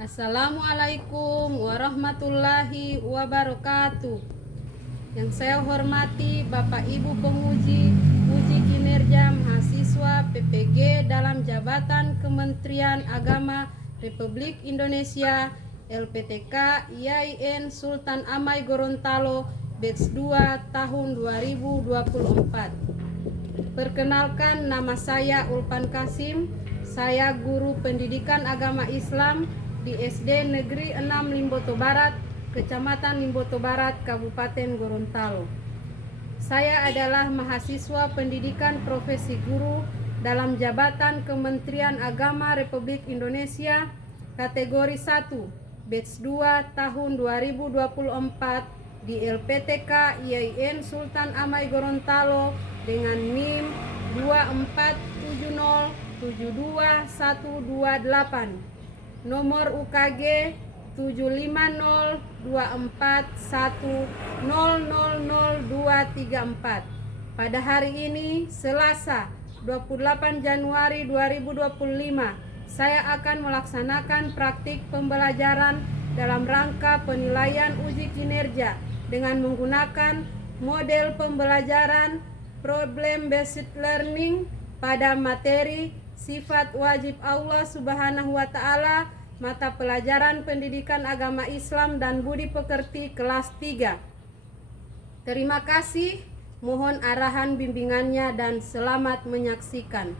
Assalamualaikum warahmatullahi wabarakatuh. Yang saya hormati Bapak Ibu penguji uji kinerja mahasiswa PPG dalam jabatan Kementerian Agama Republik Indonesia LPTK IAIN Sultan Amai Gorontalo Batch 2 tahun 2024. Perkenalkan, nama saya Ulpan Kasim. Saya guru pendidikan agama Islam di SD Negeri 6 Limboto Barat, Kecamatan Limboto Barat, Kabupaten Gorontalo. Saya adalah mahasiswa pendidikan profesi guru dalam jabatan Kementerian Agama Republik Indonesia kategori 1 Batch 2 tahun 2024 di LPTK IAIN Sultan Amai Gorontalo dengan NIM 247072128, nomor UKG 7502410000234. Pada hari ini Selasa 28 Januari 2025, saya akan melaksanakan praktik pembelajaran dalam rangka penilaian uji kinerja dengan menggunakan model pembelajaran problem based learning pada materi sifat wajib Allah Subhanahu wa Ta'ala, mata pelajaran pendidikan agama Islam dan budi pekerti kelas 3. Terima kasih, mohon arahan bimbingannya dan selamat menyaksikan.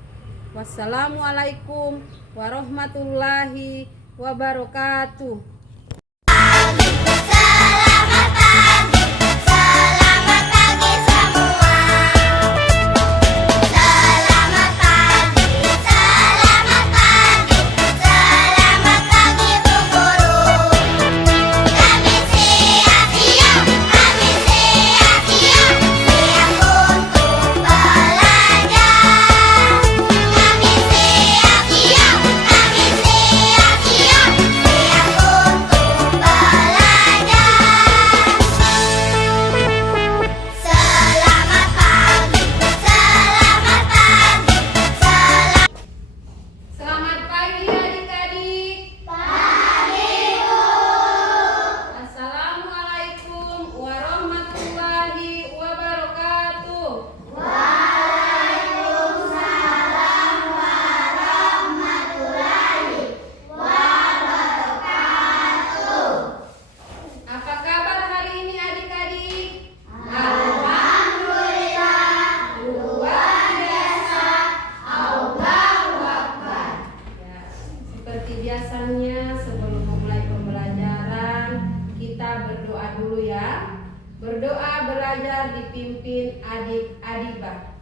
Wassalamualaikum warahmatullahi wabarakatuh. Biasanya sebelum memulai pembelajaran kita berdoa dulu ya. Berdoa belajar dipimpin adik-adibah.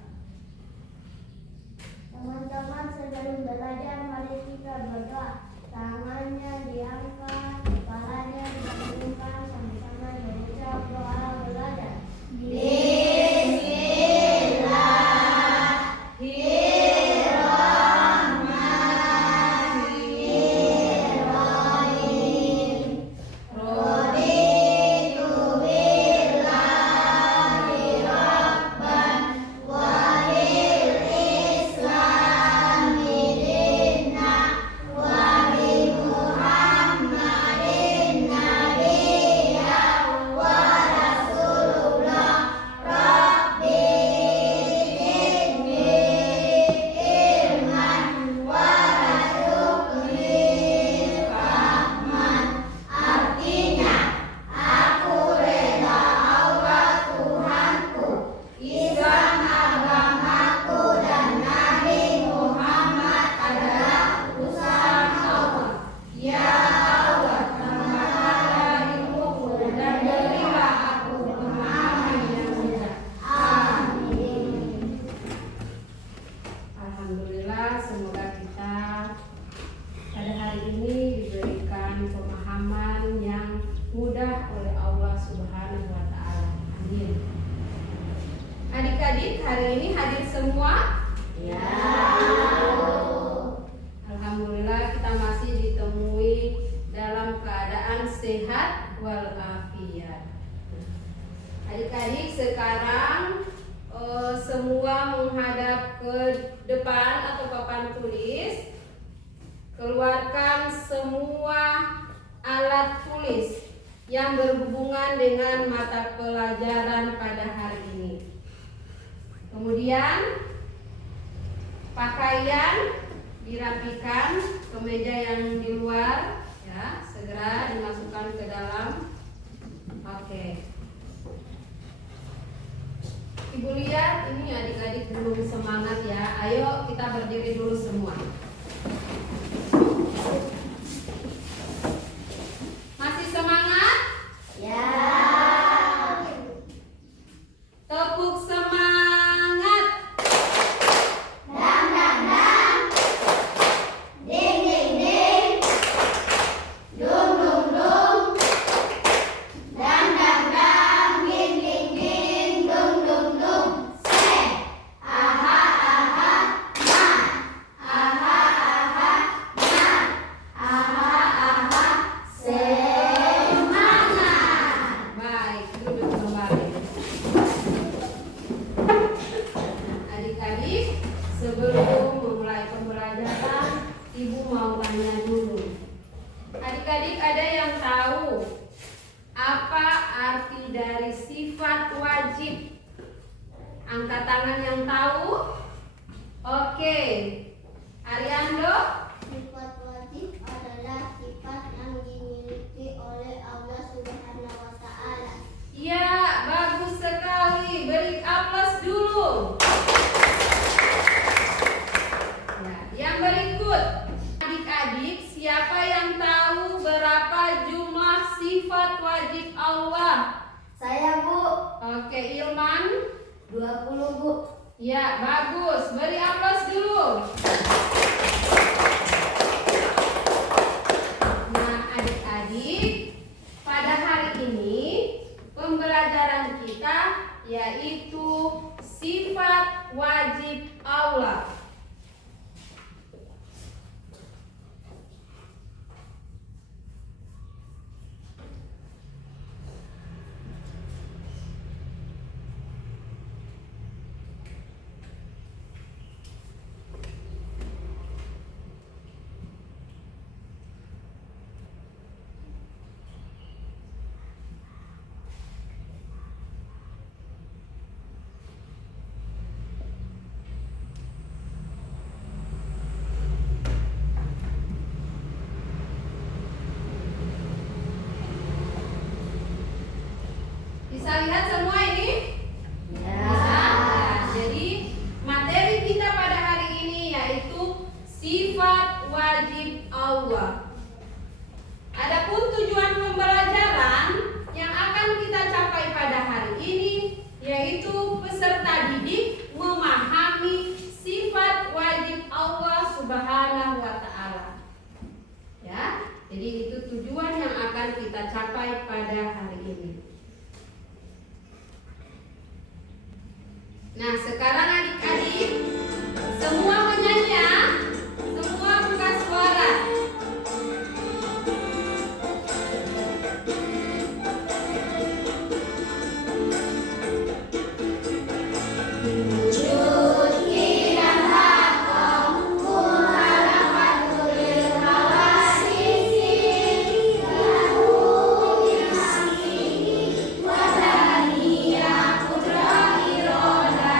Teman-teman, sebelum belajar mari kita berdoa. Tangannya diangkat, kepalanya digantungkan, sama-sama mengucap doa belajar. Alhamdulillah, semoga kita pada hari ini diberikan pemahaman yang mudah oleh Allah Subhanahu wa Ta'ala. Amin. Adik-adik, hari ini hadir semua? Ya. Alhamdulillah, kita masih ditemui dalam keadaan sehat walafiat. Adik-adik, sekarang semua menghadap ke depan atau papan tulis. keluarkan semua alat tulis yang berhubungan dengan mata pelajaran pada hari ini. Kemudian pakaian dirapikan ke meja yang di luar, ya, segera dimasukkan ke dalam. Oke. Ibu lihat ini adik-adik belum semangat ya. Ayo kita berdiri dulu semua. Masih semangat? Ya. Tepuk semangat. Dang dang dang. Ding ding ding. Dung dung dung. Dang dang dang. Ding ding ding. Dung dung dung. Se. Aha aha. Ma. Aha aha. Ma. Aha aha. Semangat. Baik, duduk kembali. Adik-adik, sebelum memulai pembelajaran, Ibu mau tanya dulu. Adik-adik ada yang tahu apa arti dari sifat wajib? Angkat tangan yang tahu. Oke. Ariando? Sifat wajib adalah sifat yang dimiliki oleh Allah Subhanahu wa Ta'ala. Ya, bagus sekali. Beri aplaus dulu. Ya, yang berikut. Adik-adik, siapa yang tahu berapa jumlah sifat wajib Allah? Saya, Bu. Oke, Ilman. 20, Bu. Ya, bagus. Beri aplaus dulu. Nah, adik-adik, pada hari ini pembelajaran kita yaitu sifat wajib Allah. Bisa lihat semua ini? Ya. Bisa. Jadi materi kita pada hari ini yaitu sifat wajib Allah. Adapun tujuan pembelajaran yang akan kita capai pada hari ini yaitu peserta didik memahami sifat wajib Allah Subhanahu wa Ta'ala. Ya, jadi itu tujuan yang akan kita capai pada hari ini. Nah, sekarang adik-adik semua menyanyi ya. Semua buka suara. Wujud kiram hakom muhalafatul hawasisi lahu yasini wadaniya kudra iroda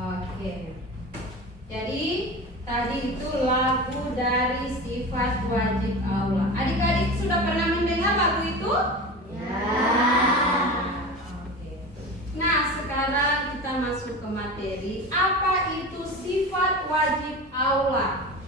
Oke. Jadi tadi itu lagu dari sifat wajib Allah. Adik-adik sudah pernah mendengar lagu itu? Oke. Nah, sekarang kita masuk ke materi. Apa itu sifat wajib Allah?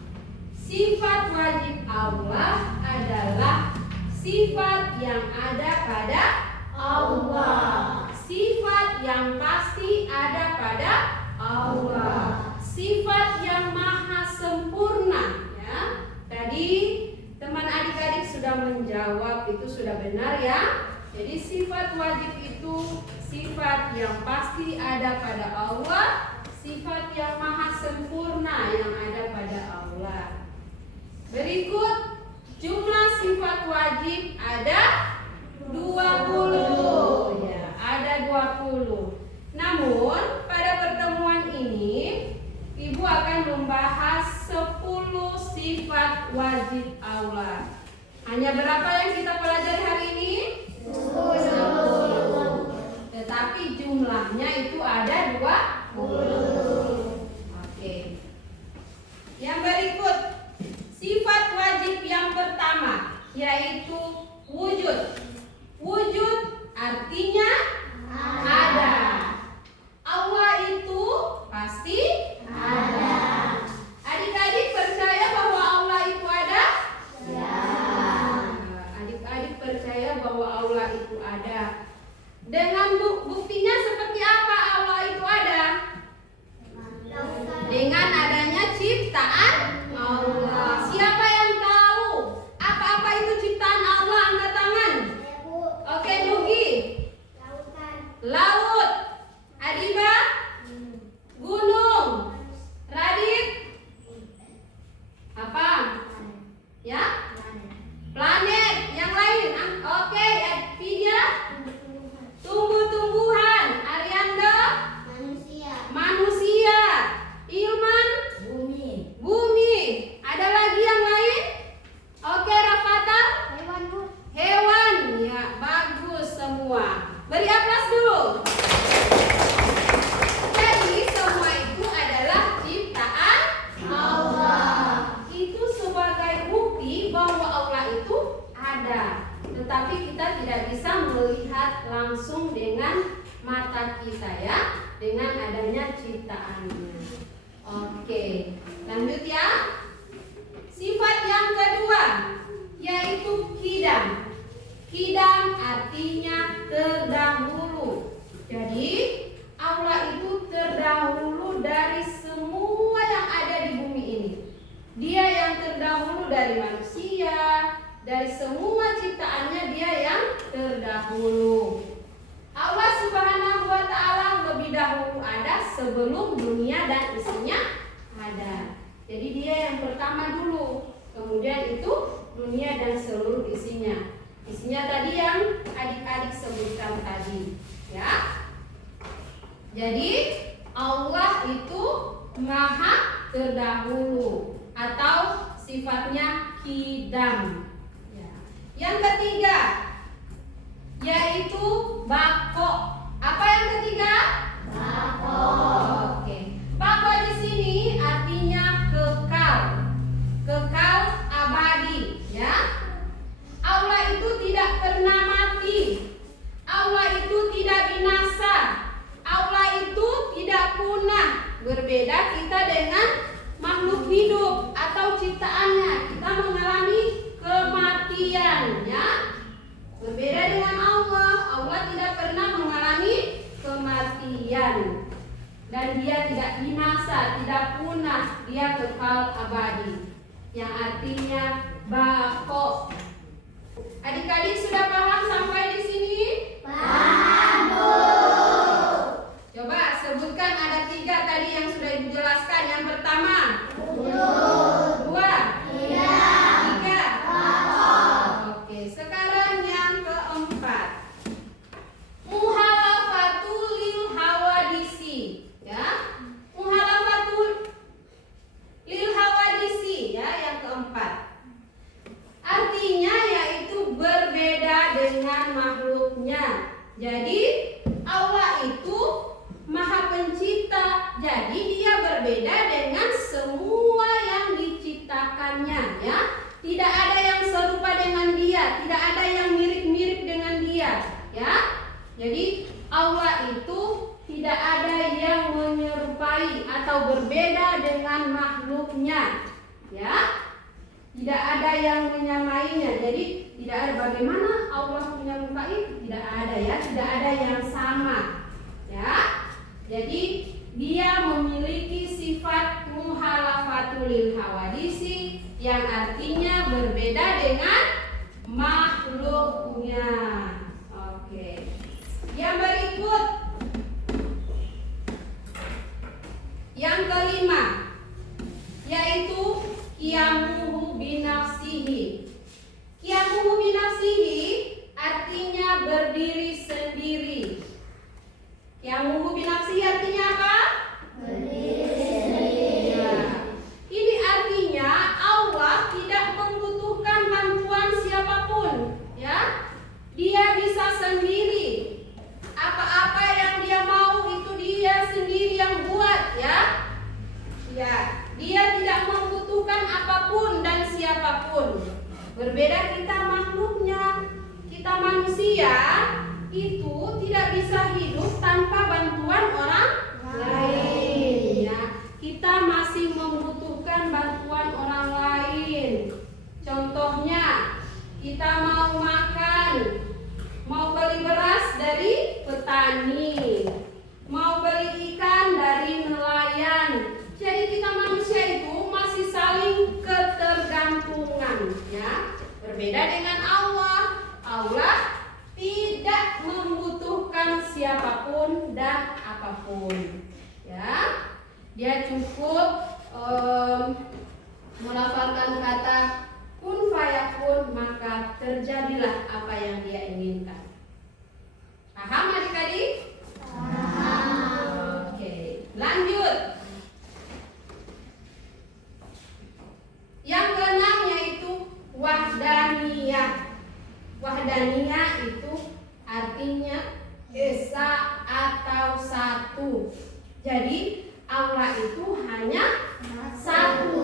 Sifat wajib Allah adalah sifat yang ada pada Allah. Sifat yang pasti ada pada Allah. Sifat yang maha sempurna, ya. Tadi teman adik-adik sudah menjawab, itu sudah benar ya. Jadi sifat wajib itu sifat yang pasti ada pada Allah, sifat yang maha sempurna yang ada pada Allah. Berikut jumlah sifat wajib ada 20 ya, ada 20. Namun pada pertemuan ini Ibu akan membahas 10 sifat wajib Allah. Hanya berapa yang kita pelajari hari ini? 10. Tetapi jumlahnya itu ada 20. Oke. Yang berikut sifat wajib yang pertama yaitu wujud. Wujud artinya ada. Allah itu pasti ada. Adik-adik percaya bahwa Allah itu ada? Ya. Adik-adik percaya bahwa Allah itu ada. Dengan buktinya seperti apa Allah itu ada? Dengan adanya ciptaan Allah. Siapa yang tahu apa-apa itu ciptaan Allah? Angkat tangan. Oke, Nugi. Laut. Adiba. Gunung. Radit. Apa? Ya? Planet. Yang lain? Oke, Vidya. Tumbuh-tumbuhan. Arianda. Manusia. Ilman. Bumi. Ada lagi yang lain? Oke, Rafata. Hewan. Ya, bagus semua. Beri aplaus dulu. Jadi semua itu adalah ciptaan Allah. Itu sebagai bukti bahwa Allah itu ada. Tetapi kita tidak bisa melihat langsung dengan mata kita ya, dengan adanya ciptaannya. Oke, lanjut ya. Sifat yang kedua yaitu kidam. Kidam artinya terdahulu. Jadi Allah itu terdahulu dari semua yang ada di bumi ini. Dia yang terdahulu dari manusia, dari semua ciptaannya dia yang terdahulu. Allah Subhanahu wa Ta'ala lebih dahulu ada sebelum dunia dan isinya ada. Jadi dia yang pertama dulu, kemudian itu dunia dan seluruh isinya. Isinya tadi yang adik-adik sebutkan tadi, ya. Jadi Allah itu maha terdahulu atau sifatnya kidam. Ya. Yang ketiga yaitu bako. Apa yang ketiga? Bako. Oke. Bako di sini artinya kekal, kekal abadi, ya. Allah itu tidak pernah mati. Allah itu tidak binasa. Allah itu tidak punah. Berbeda kita dengan makhluk hidup atau ciptaannya. Kita mengalami kematian, ya. Berbeda dengan Allah. Allah tidak pernah mengalami kematian. Dan dia tidak binasa, tidak punah. Dia kekal abadi. yang artinya bako. Adik-adik sudah paham sampai di sini? Paham, Bu. Coba sebutkan, ada 3 tadi yang sudah Ibu jelaskan. Yang pertama, Wujud. 2, Tidak. 3. Bako. Oke, sekarang yang keempat. Muhalafatul lil hawadisi, ya. Muhalafatul lil hawadisi, ya, yang keempat. Artinya yaitu berbeda dengan makhluknya. Jadi Allah itu Maha Pencipta. Jadi Dia berbeda dengan semua yang diciptakannya, ya. Tidak ada yang serupa dengan Dia, tidak ada yang mirip-mirip dengan Dia, ya. Jadi Allah itu tidak ada yang menyerupai atau berbeda dengan makhluknya, ya. Tidak ada yang menyamainya. Jadi tidak ada bagaimana Allah punya muka itu, tidak ada, ya. Tidak ada yang sama, ya. Jadi Dia memiliki sifat muhalafatul lil hawadisi yang artinya berbeda dengan makhluknya. Oke. Yang berikut, yang kelima, yaitu qiyamuhu binafsihi. Qiyamuhu binafsihi artinya berdiri sendiri. Qiyamuhu binafsihi artinya apa? Berdiri sendiri. Ya. Ini artinya Allah tidak membutuhkan bantuan siapapun, ya. Dia bisa sendiri. Apa-apa yang Dia mau itu Dia sendiri yang buat, ya. Ya, Dia tidak membutuhkan apapun dan siapapun. Berbeda kita makhluknya. Kita manusia itu tidak bisa hidup tanpa bantuan orang lain, ya. Kita masih membutuhkan bantuan orang lain. Contohnya, kita mau makan, mau beli beras dari petani, mau beli ikan dari nelayan. Jadi kita manusia itu masih saling ketergantungan, ya. Berbeda dengan Allah. Allah tidak membutuhkan siapapun dan apapun, ya. Dia cukup melafalkan kata kun fayakun, maka terjadilah apa yang Dia inginkan. Paham adik-adik? Paham. Oke, lanjut. Yang keenam yaitu wahdaniyah. Wahdaniyah itu artinya esa atau satu. Jadi Allah itu hanya satu,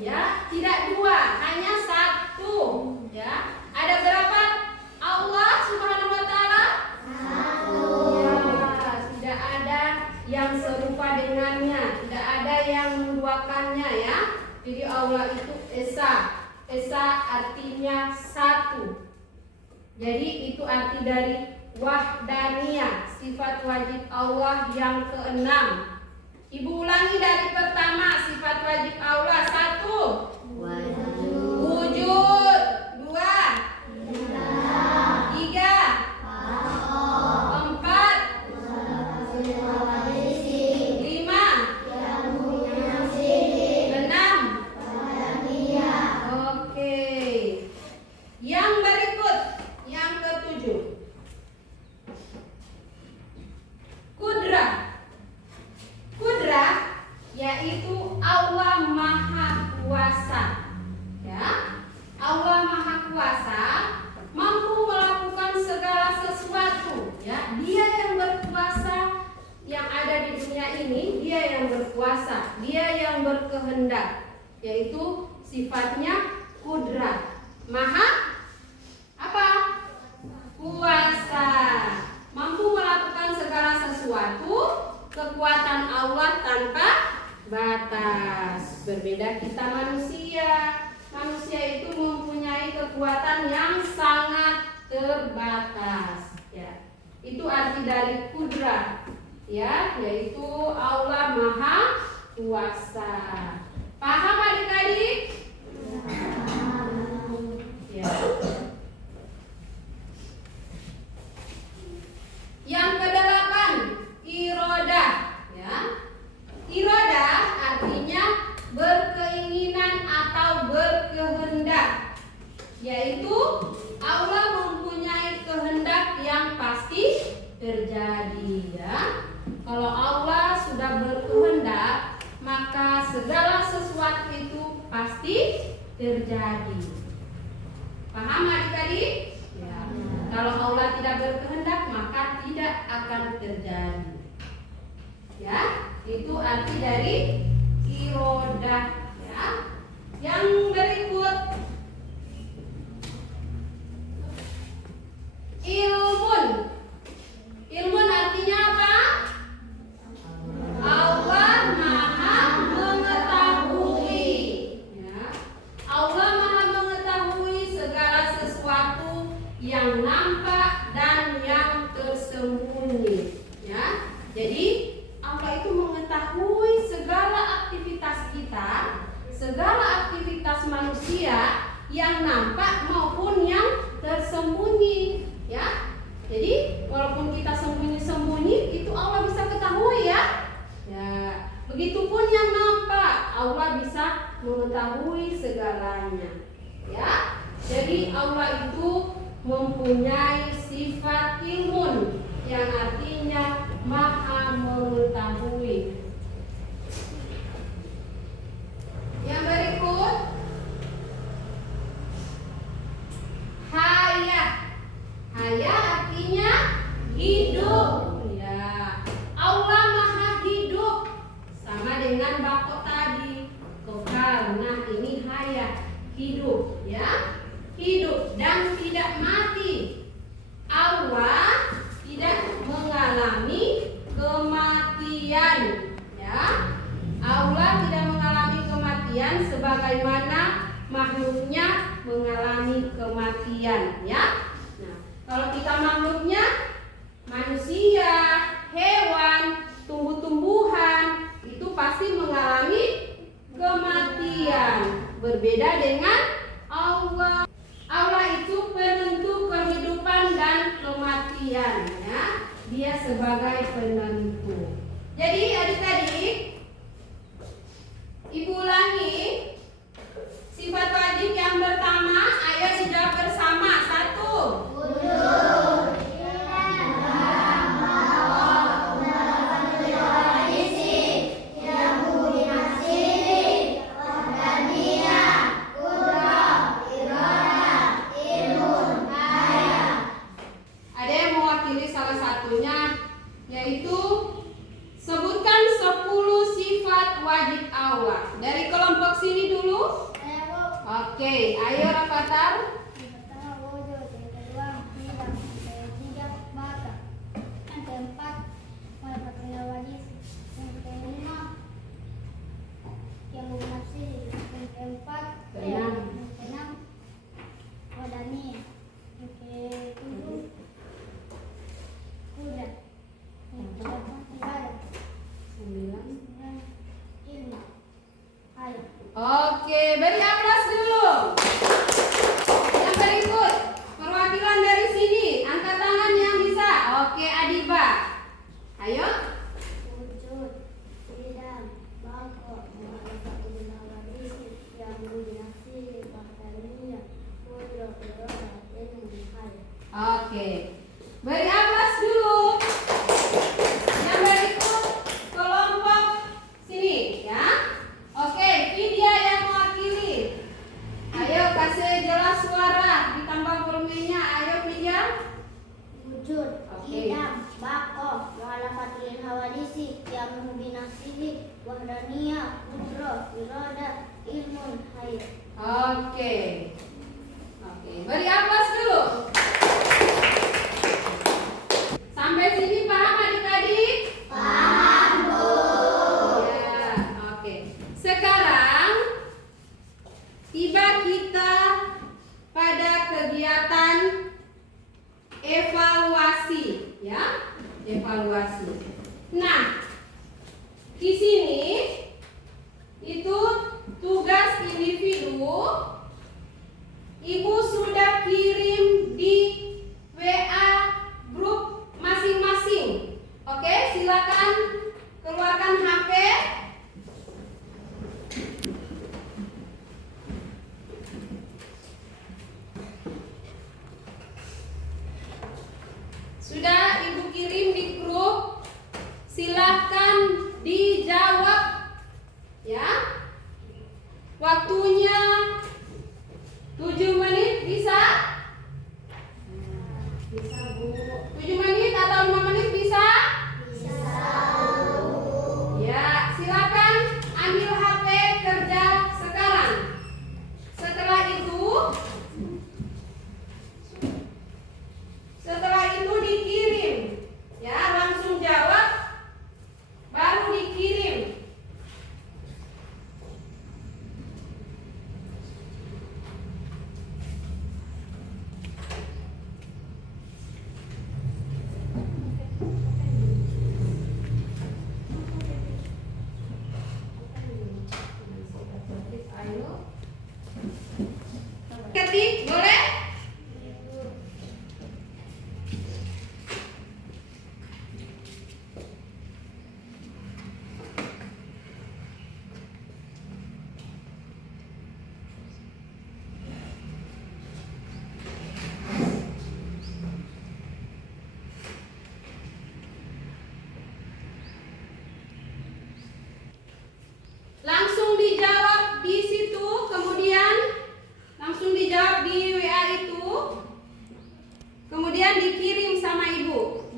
ya, tidak 2, hanya satu, ya. Ada berapa Allah Subhanahu wa taala? Satu. Ya, tidak ada yang serupa dengannya, tidak ada yang menduakannya, ya. Jadi Allah itu esa. Esa artinya satu. Jadi itu arti dari wahdaniyah, sifat wajib Allah yang keenam. Ibu ulangi dari pertama, sifat wajib Allah. 1, wujud. 2, 3, 4, 5, 6. Oke. Yang berikut, yang ke-7. Kudrah. Kudrah yaitu Allah Maha Kuasa, ya. Allah Maha Kuasa mampu melakukan segala sesuatu, ya. Dia yang berkuasa yang ada di dunia ini, Dia yang berkuasa, Dia yang berkehendak, yaitu sifatnya kudrah. Maha apa? Kuasa. Mampu melakukan segala sesuatu. Kekuatan Allah tanpa batas. Berbeda kita manusia. Manusia itu mempunyai kekuatan yang sangat terbatas, ya. Itu arti dari kudrah, ya, yaitu Allah Maha Kuasa. Paham adik-adik? yaitu Allah mempunyai kehendak yang pasti terjadi, ya. Kalau Allah sudah berkehendak, maka segala sesuatu itu pasti terjadi. Paham adik-adik? Ya. Kalau Allah tidak berkehendak, maka tidak akan terjadi. Ya, itu arti dari irodah, ya. Yang berikut, ilmun. Ilmun artinya apa? Allah Maha mengetahui, ya. Allah Maha mengetahui segala sesuatu yang nampak dan yang tersembunyi, ya. Jadi Allah itu mengetahui segala aktivitas kita, segala aktivitas manusia yang nampak maupun yang tersembunyi, ya. Jadi walaupun kita sembunyi-sembunyi, itu Allah bisa ketahui, ya. Ya, begitupun yang nampak, Allah bisa mengetahui segalanya, ya. Jadi Allah itu mempunyai sifat ilmun yang artinya Maha mengetahui. Yang berikut, hayah. Hayah artinya hidup, ya. Allah Maha hidup, sama dengan bako tadi, kekal. Nah, ini hayah, hidup, ya. Hidup dan tidak mati. Allah tidak mengalami kematian, ya. Allah tidak mengalami kematian sebagaimana makhluknya mengalami kematian, ya. Nah, kalau kita makhluknya manusia, hewan, tumbuh-tumbuhan, itu pasti mengalami kematian. Berbeda dengan Allah. Allah itu penentu kehidupan dan kematian, ya. Dia sebagai penentu. Jadi adik-adik, Ibu ulangi sifat wajib yang pertama. Ayo dijawab bersama. 1. Yaitu sebutkan 10 sifat wajib Allah. Dari kelompok sini dulu. Oke, ayo Rafathar. Yang pertama wujud, yang kedua hilang, yang ketiga mata, yang keempat mendapatkan wajib, yang kelima yang nafsi, yang keempat yang keenam wadani, yang ketujuh kuda, yang kedelapan ibadah, 9 ilmu. Ayo. Oke, beri aplaus dulu. Yang berikut, perwakilan dari sini, angkat tangan yang bisa. Oke, Adiba. Ayo. Wujud, tidak, bangkok, mengadakan wadis, yang nafsi, bahtania, kuda, iroda, ilmu, hayat. Oke, beri aplaus dulu. Yang berikut, kelompok sini, ya. Oke, Vidya yang mewakili. Ayo kasih jelas suara, ditambah volumenya. Ayo Vidya. Wujud, Oke. idam, bako, mu'alafatul hawadisi, yang binafsihi, wahdaniyah, kudro, iroda, ilmun, hayat. Oke. Oke, beri aplaus dulu. Sampai sini paham adik-adik? Paham, Bu. Ya, oke. Sekarang tiba kita pada kegiatan evaluasi, ya. Evaluasi. Nah, di sini itu tugas individu Ibu sudah kirim di WA grup masing-masing. Oke, silakan keluarkan HP.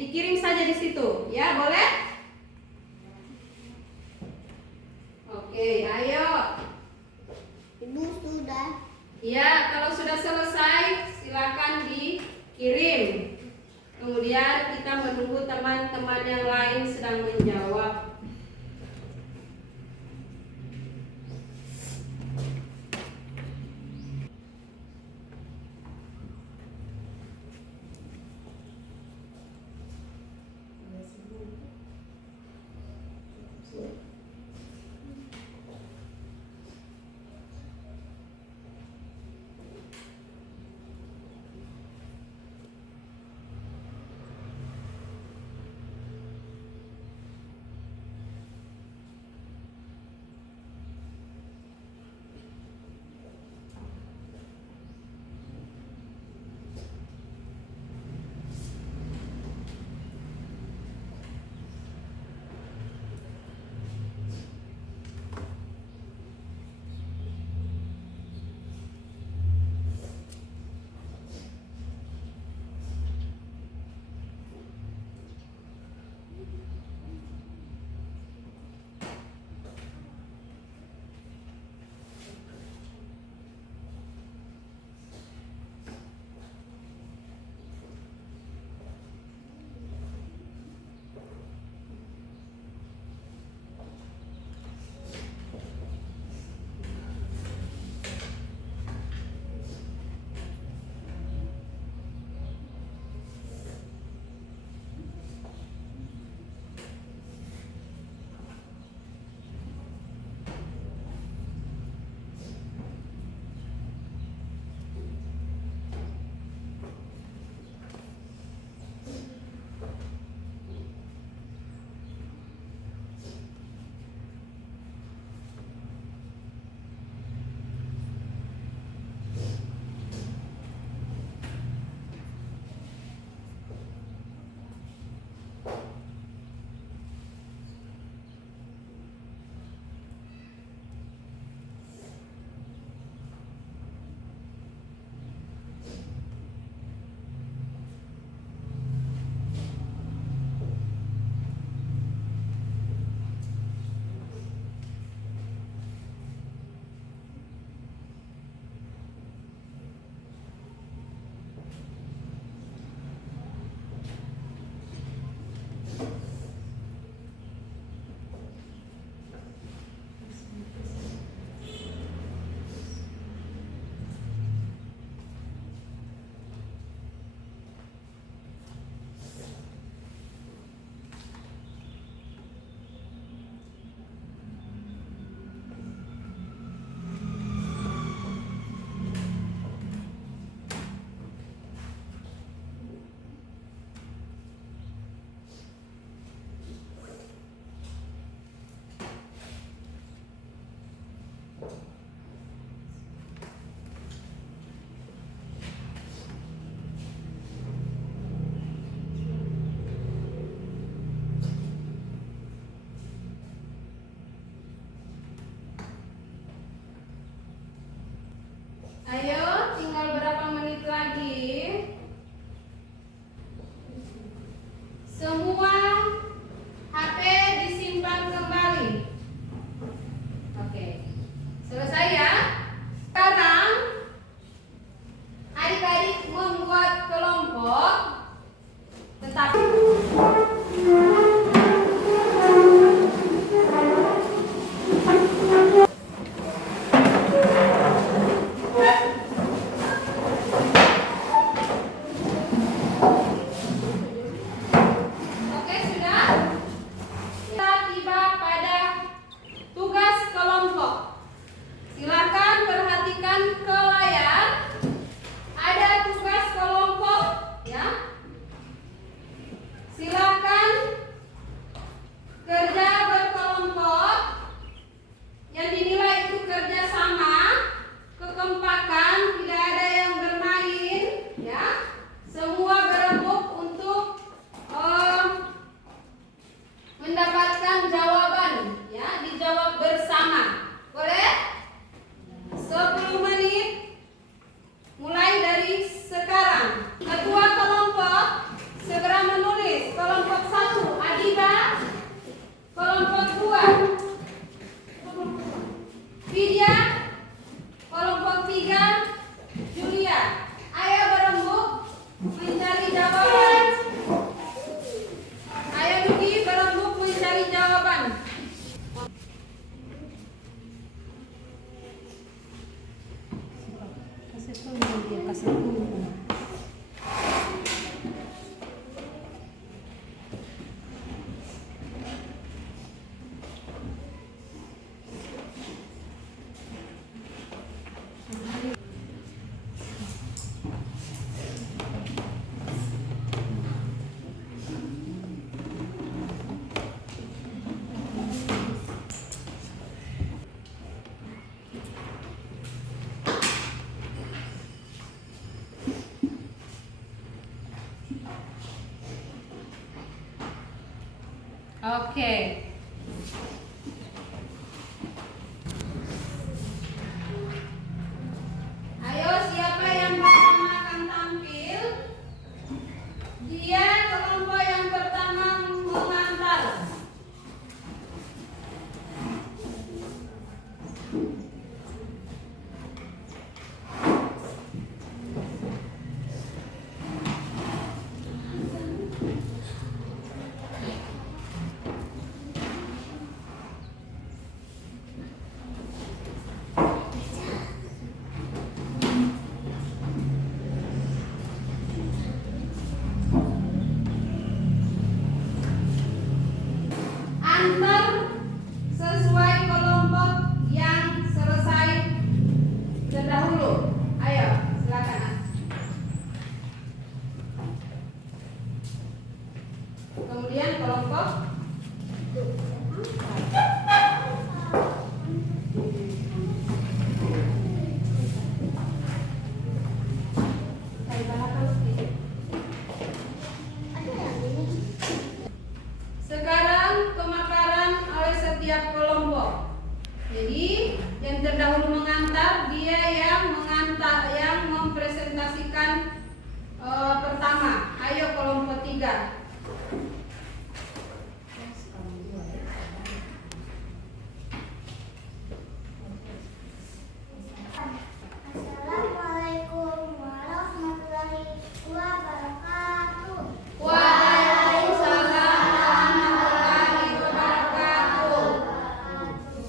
dikirim saja di situ, ya boleh? Oke, ayo. Ibu sudah. Ya, kalau sudah selesai silakan dikirim. Kemudian kita menunggu teman-teman yang lain sedang menjawab. Ayo, tinggal berapa menit lagi? Semua HP disimpan kembali. Oke, selesai ya. Sekarang adik-adik membuat kelompok, tetapi oke, sudah. Kita tiba pada tugas kelompok. Saya tunggu. Oke. Ayo, siapa yang pertama akan tampil? Dia kelompok yang pertama mengantar. Antar sesuai kelompok yang selesai terdahulu. Ayo, silakan. Kemudian kelompok sekarang pemaparan oleh setiap kelompok. Jadi yang terdahulu mengantar, dia yang mengantar, yang mempresentasikan pertama. Ayo kelompok 3. Assalamualaikum warahmatullahi wabarakatuh. Waalaikumsalam warahmatullahi wabarakatuh.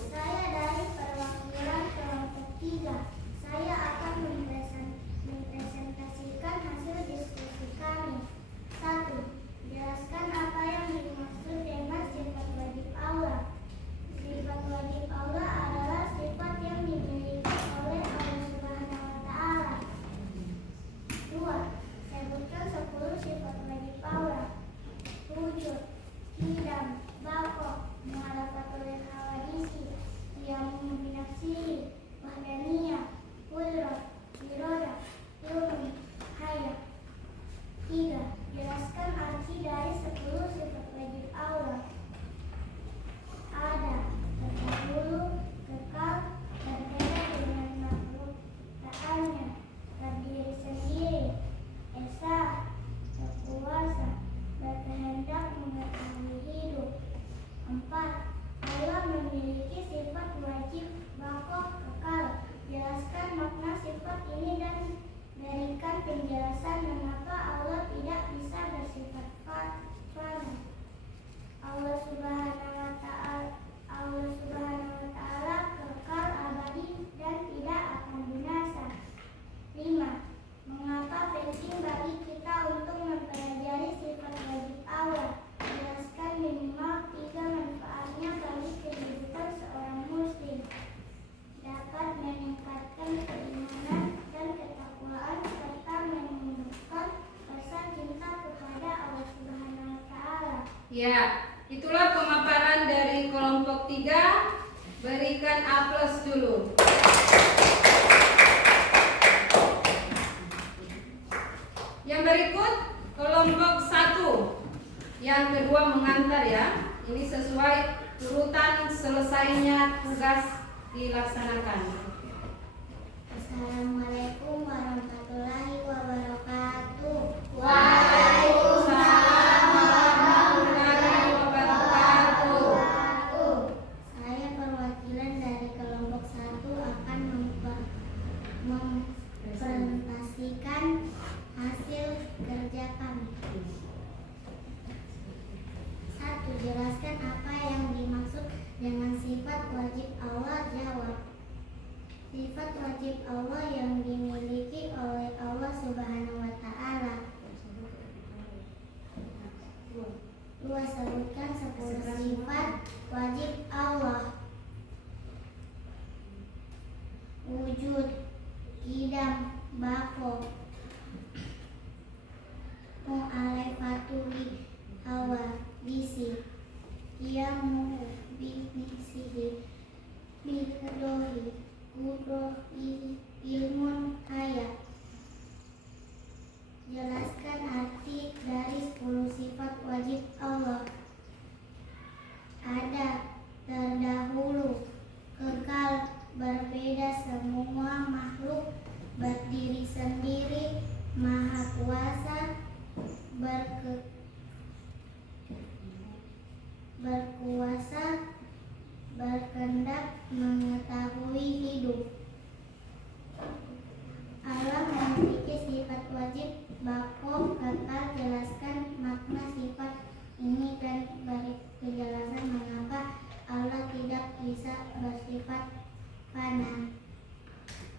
Saya dari perwakilan kelompok 3. Saya akan mempresentasikan hasil diskusi kami. 1. Jelaskan apa yang dimaksud dengan sifat wajib Allah. Sifat wajib Allah adalah sifat yang dimiliki oleh Allah Subhanahu wa Ta'ala. 2. Sebutkan 10 sifat wajib Allah. Wujud, hidam, baqo, muhalafatul hawadisi, qiyamun binafsihi, wahdaniyah, qudrat, irodah, ilmu, hayat. 3. Jelaskan arti dari 10 sifat wajib Allah. Ada, terdahulu, kekal, berbeda dengan makhluk taannya, berdiri sendiri, esa, berkuasa, berkehendak mengetahui hidup. 4. Allah memiliki sifat wajib baqo, kekal. Jelaskan makna sifat ini dan berikan penjelasan mengapa Allah tidak bisa bersifat fana. Allah Subhanahu wa Ta'ala kekal abadi dan tidak akan binasa. 5. Mengapa penting bagi kita untuk mempelajari sifat wajib Allah? Jelaskan minimal 3 manfaatnya bagi kehidupan seorang muslim. Dapat meningkatkan keimanan dan ketakwaan serta menumbuhkan rasa cinta kepada Allah Subhanahu wa Ta'ala. Ya, itulah pemaparan dari kelompok 3. Berikan aplaus dulu. Yang berikut kelompok 1. Yang kedua mengantar ya. Ini sesuai urutan selesainya tugas dilaksanakan. Assalamualaikum warahmatullahi wabarakatuh. Waalaikumsalam warahmatullahi wabarakatuh. Saya perwakilan dari kelompok 1 akan mempresentasikan hasil kerja kami. 1. Jelaskan apa yang dimaksud dengan sifat wajib Allah. Jawab. Sifat wajib Allah yang dimiliki oleh Allah Subhanahu wa Ta'ala. 2. Sebutkan 10 sifat wajib Allah. Wujud, qidam, baqo, mu'alafatu hawa, bisi, qiyamu bimisihi, biqdohi, kudohi, ilmun, hayat. Jelaskan arti dari 10 sifat wajib Allah. Ada, terdahulu, kekal, berbeda semua makhluk, berdiri sendiri, maha kuasa, berkuasa, berkehendak, mengetahui hidup. Allah memiliki sifat wajib baqo, kekal. Jelaskan makna sifat ini dan beri penjelasan mengapa Allah tidak bisa bersifat fana.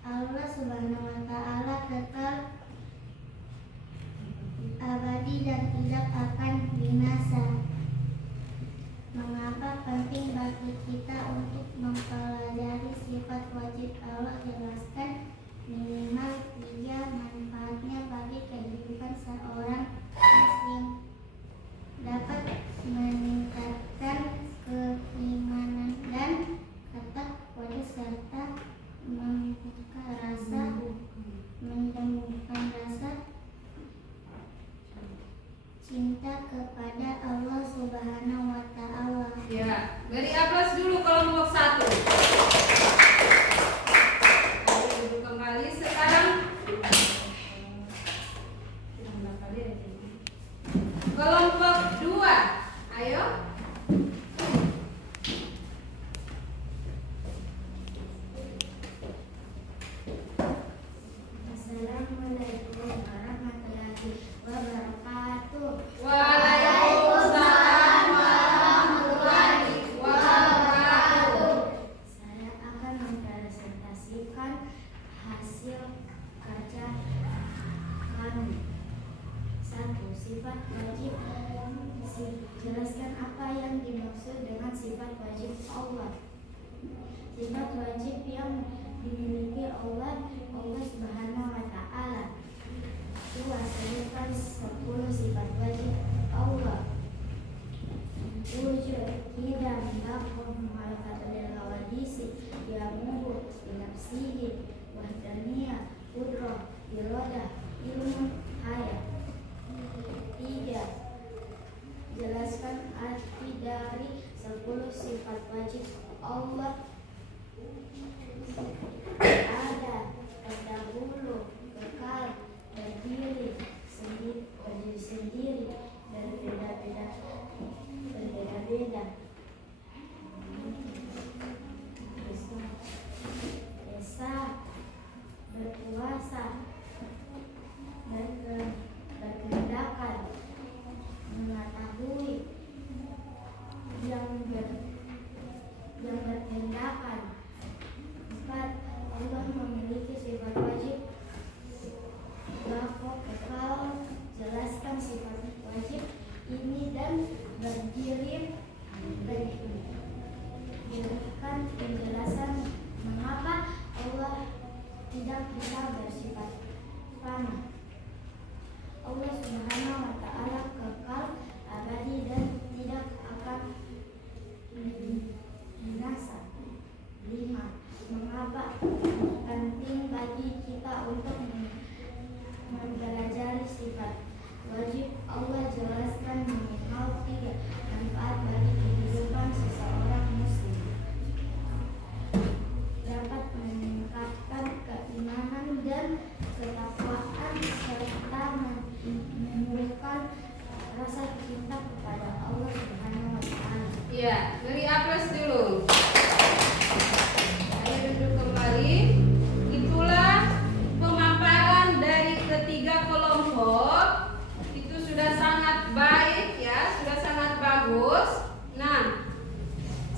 Allah Subhanahu wa Ta'ala kekal, abadi dan tidak akan binasa. Mengapa penting bagi kita untuk mempelajari sifat wajib Allah? Jelaskan minimal 3 manfaatnya bagi kehidupan seorang muslim. Dapat meningkatkan keimanan dan ketakwaan serta menyembuhkan rasa cinta kepada Allah Subhanahu wa Ta'ala. Ya, beri aplaus dulu kelompok 1. Ayo duduk kembali sekarang. Kelompok 2. Ayo. Assalamualaikum warahmatullahi wabarakatuh. Waalaikumsalam warahmatullahi wabarakatuh. Saya akan mempresentasikan hasil kerja kami. 1. Sifat wajib. Jelaskan apa yang dimaksud dengan sifat wajib Allah. Sifat wajib yang dimiliki Allah Subhanahu wa Ta'ala. 2. Sebutkan 10 sifat wajib Allah. Wujud, qidam, baqo, mu'alafatu hawadisi, qiyamuhu binafsihi, wahdaniyah, qudrah, iradah, ilmu, hayat. 3. Jelaskan arti dari 10 sifat wajib Allah. Ada, terdahulu, kekal, berdiri sendiri, berbeda-beda, esa, berkuasa, berkehendakan, mengetahui, yang bertindakan. 4. Allah memiliki sifat wajib baqo, kekal. Jelaskan sifat wajib ini dan berikan penjelasan mengapa Allah tidak bisa bersifat fana. Allah Subhanahu wa Ta'ala kekal, abadi dan tidak akan binasa. 5. Mengapa penting bagi kita untuk mempelajari sifat wajib Allah? Jelaskan minimal 3 manfaat bagi kehidupan seseorang muslim. Dapat meningkatkan keimanan dan ketakwaan serta menumbuhkan rasa cinta kepada Allah Subhanahu wa Ta'ala. Iya, beri aplaus dulu. Ayo duduk kembali. Itulah pemaparan dari ketiga kelompok. Itu sudah sangat baik ya, sudah sangat bagus. Nah,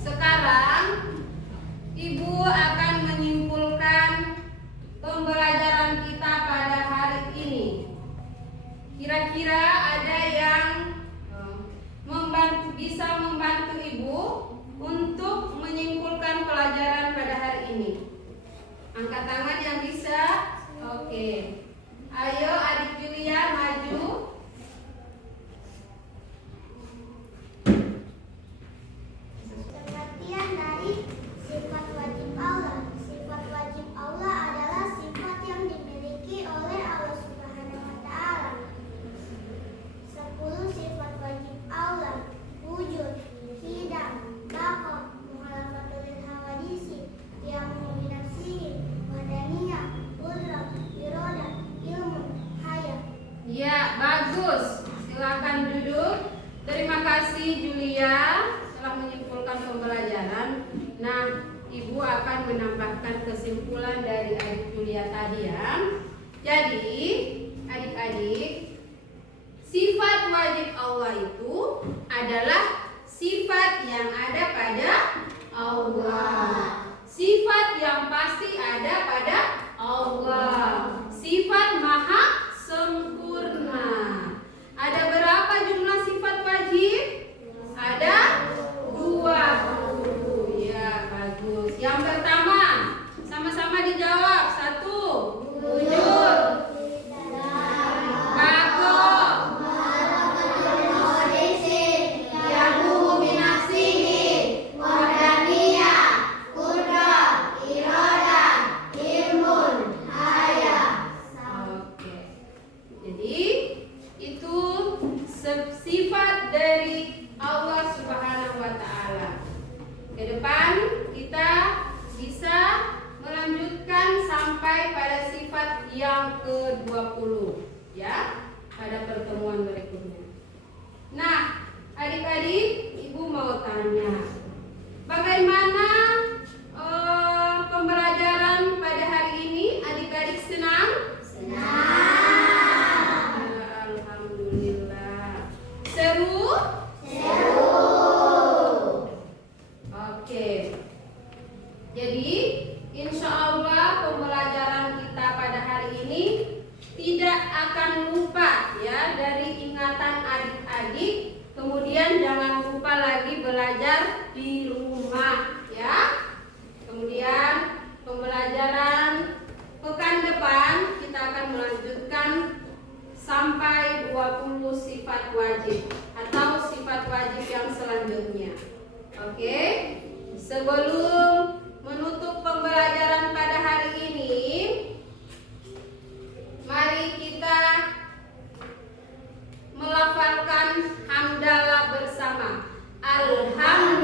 sekarang Ibu akan menyimpulkan ini? Angkat tangan yang bisa. Oke. Ayo adik Julia maju. Pengertian dari sifat wajib Allah. Sifat wajib Allah adalah sifat yang dimiliki oleh Allah Subhanahu wa taala. 10 sifat wajib Allah: wujud, hidam, baqa, mukhalafatul hawadisi, qiyamu binafsihi, wahdaniyah, qudrah, iradah, ilmu, hayat. Ya, bagus. Silakan duduk. Terima kasih Julia telah menyimpulkan pembelajaran. Nah, Ibu akan menambahkan kesimpulan dari adik Julia tadi ya. Jadi, adik-adik, sifat wajib Allah itu adalah sifat yang ada pada Allah. Sifat yang pasti ada pada Allah. Sifat maha sempurna. Ada berapa jumlah sifat wajib? Ada 20. Ya, bagus. Yang pertama, sama-sama dijawab. 1. Wujud. Sifat dari Allah Subhanahu wa taala. Ke depan kita bisa melanjutkan sampai pada sifat yang ke-20 ya, pada pertemuan berikutnya. Nah, adik-adik, Ibu mau tanya, bagaimana pembelajaran pada hari ini? Adik-adik senang? Seru? Oke. Jadi, insya Allah pembelajaran kita pada hari ini tidak akan lupa ya dari ingatan adik-adik. Kemudian jangan lupa lagi belajar di rumah ya. Kemudian pembelajaran pekan depan kita akan melanjutkan sampai 20 sifat wajib atau sifat wajib yang selanjutnya. Oke, sebelum menutup pembelajaran pada hari ini, mari kita melafalkan hamdalah bersama. Alhamdulillah.